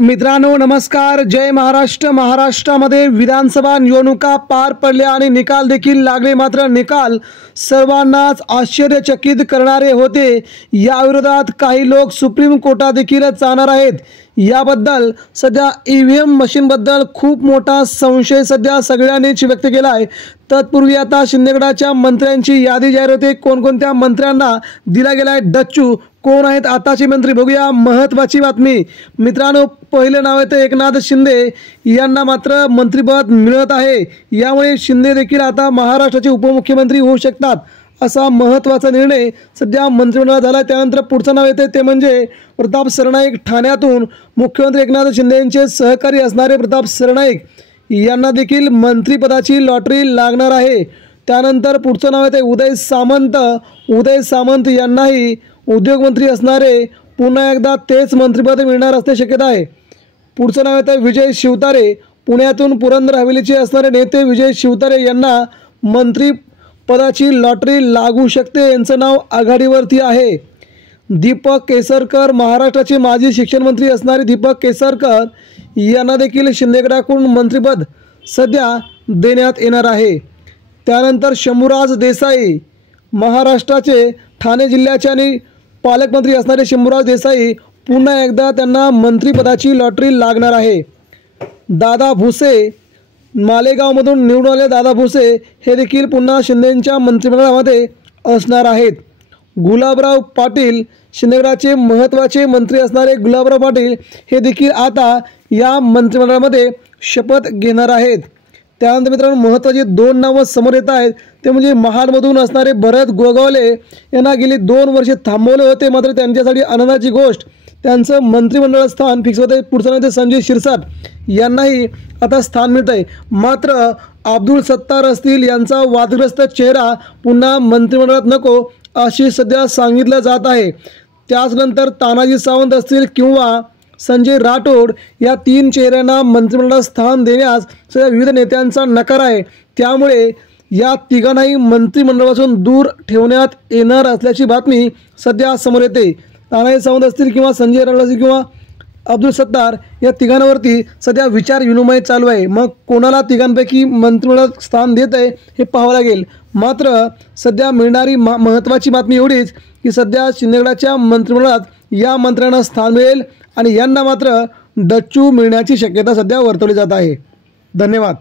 मित्रांनो नमस्कार, जय महाराष्ट्र। महाराष्ट्रामध्ये विधानसभा निवडणुका पार पडल्या आणि निकाल देखील लागले, मात्र निकाल सर्वांनाच आश्चर्यचकित करणारे होते। या विरोधात काही लोक सुप्रीम कोर्टात देखील जाणार आहेत। याबद्दल सध्या ईव्हीएम मशीनबद्दल खूप मोठा संशय सध्या सगळ्यांनीच व्यक्त केला आहे। तत्पूर्वी आता शिंदेगडाच्या मंत्र्यांची यादी जाहीर होते। कोणकोणत्या मंत्र्यांना दिला गेला आहे डच्चू, कोण आहेत आताचे मंत्री, बघूया महत्त्वाची बातमी। मित्रांनो, पहिले नाव आहे ते एकनाथ शिंदे यांना मात्र मंत्रिपद मिळत आहे। यामुळे शिंदे देखील आता महाराष्ट्राचे उपमुख्यमंत्री होऊ शकतात, असा महत्त्वाचा निर्णय सध्या मंत्रिमंडळात झाला। त्यानंतर पुढचं नाव येते ते म्हणजे प्रताप सरनाईक। ठाण्यातून मुख्यमंत्री एकनाथ शिंदे यांचे सहकारी असणारे प्रताप सरनाईक यांना देखील मंत्रिपदाची लॉटरी लागणार आहे। त्यानंतर पुढचं नाव येते उदय सामंत। उदय सामंत यांनाही उद्योगमंत्री असणारे पुन्हा एकदा तेच मंत्रिपद मिळणार असण्याची शक्यता आहे। पुढचं नाव येते विजय शिवतारे। पुण्यातून पुरंदर हवेलीचे असणारे नेते विजय शिवतारे यांना मंत्रिपदाची लॉटरी लागू शकते, यांचं नाव आघाडीवरती आहे। दीपक केसरकर, महाराष्ट्राचे माजी शिक्षण मंत्री असणारे दीपक केसरकर यांना देखील शिंदेगडाकडून मंत्रिपद सध्या देण्यात येणार आहे। त्यानंतर शंभूराज देसाई, महाराष्ट्राचे ठाणे जिल्ह्याचे आणि पालकमंत्री असणारे शंभूराज देसाई पुन्हा एकदा त्यांना मंत्रिपदाची लॉटरी लागणार आहे। दादा भुसे, मालेगावमधून निवडून आले दादा भुसे हे देखील पुन्हा शिंदेंच्या मंत्रिमंडळामध्ये असणार आहेत। गुलाबराव पाटील, शिंदेगडाचे महत्त्वाचे मंत्री असणारे गुलाबराव पाटील हे देखील आता या मंत्रिमंडळामध्ये शपथ घेणार आहेत। त्यानंतर मित्रांनो, महत्त्वाची दोन नावं समोर येत आहेत ते म्हणजे महाडमधून असणारे भरत गोगावले यांना गेली 2 वर्षे थांबवले होते, मात्र त्यांच्यासाठी आनंदाची गोष्ट, त्यांचं मंत्रिमंडळ स्थान फिक्स होते। पुढचं नाव ते संजय शिरसाट यांनाही आता स्थान मिळत आहे। मात्र अब्दुल सत्तार असतील यांचा वादग्रस्त चेहरा पुन्हा मंत्रिमंडळात नको अशी सध्या सांगितलं जात आहे। त्याचनंतर तानाजी सावंत असतील किंवा संजय राठोड या 3 चेहऱ्यांना मंत्रिमंडळात स्थान देण्यास सध्या विविध नेत्यांचा नकार आहे। त्यामुळे या तिघांनाही मंत्रिमंडळापासून दूर ठेवण्यात येणार असल्याची बातमी सध्या समोर येते। तानाजी सावंत असतील किंवा संजय राठोड असतील किंवा अब्दुल सत्तार या तिघांवरती सध्या विचार विनिमय चालू आहे। मग कोणाला तिघांपैकी मंत्रिमंडळात स्थान देत आहे हे पाहावं लागेल। मात्र सध्या मिळणारी महत्त्वाची बातमी एवढीच की सध्या शिंदेगडाच्या मंत्रिमंडळात या मंत्र्यांना स्थान मिळेल आणि यांना मात्र डच्चू मिळण्याची शक्यता सध्या वर्तवली जात आहे। धन्यवाद।